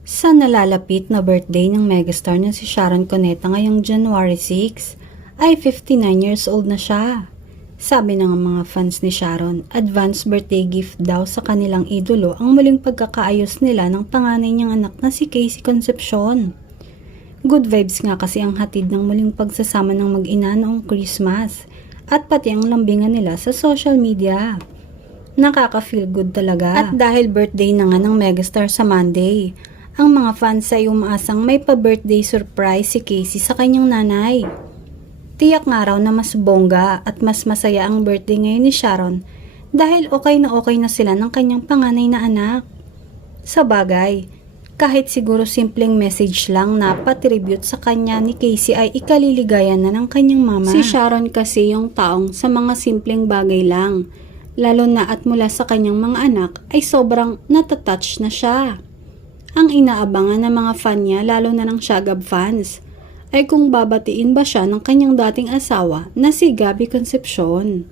Sa nalalapit na birthday ng megastar na si Sharon Cuneta ngayong January 6, ay 59 years old na siya. Sabi ng mga fans ni Sharon, advance birthday gift daw sa kanilang idolo ang muling pagkakaayos nila ng panganay niyang anak na si Casey Concepcion. Good vibes nga kasi ang hatid ng muling pagsasama ng mag-ina noong Christmas at pati ang lambingan nila sa social media. Nakaka-feel good talaga. At dahil birthday na nga ng megastar sa Monday, ang mga fans ay umaasang may pa-birthday surprise si Casey sa kanyang nanay. Tiyak nga raw na mas bongga at mas masaya ang birthday ngayon ni Sharon dahil okay na sila ng kanyang panganay na anak. Sa bagay, kahit siguro simpleng message lang na patribute sa kanya ni Casey ay ikaliligayan na ng kanyang mama. Si Sharon kasi yung taong sa mga simpleng bagay lang, lalo na at mula sa kanyang mga anak ay sobrang natatouch na siya. Ang inaabangan ng mga fan niya, lalo na ng Shagab fans, ay kung babatiin ba siya ng kanyang dating asawa na si Gabby Concepcion.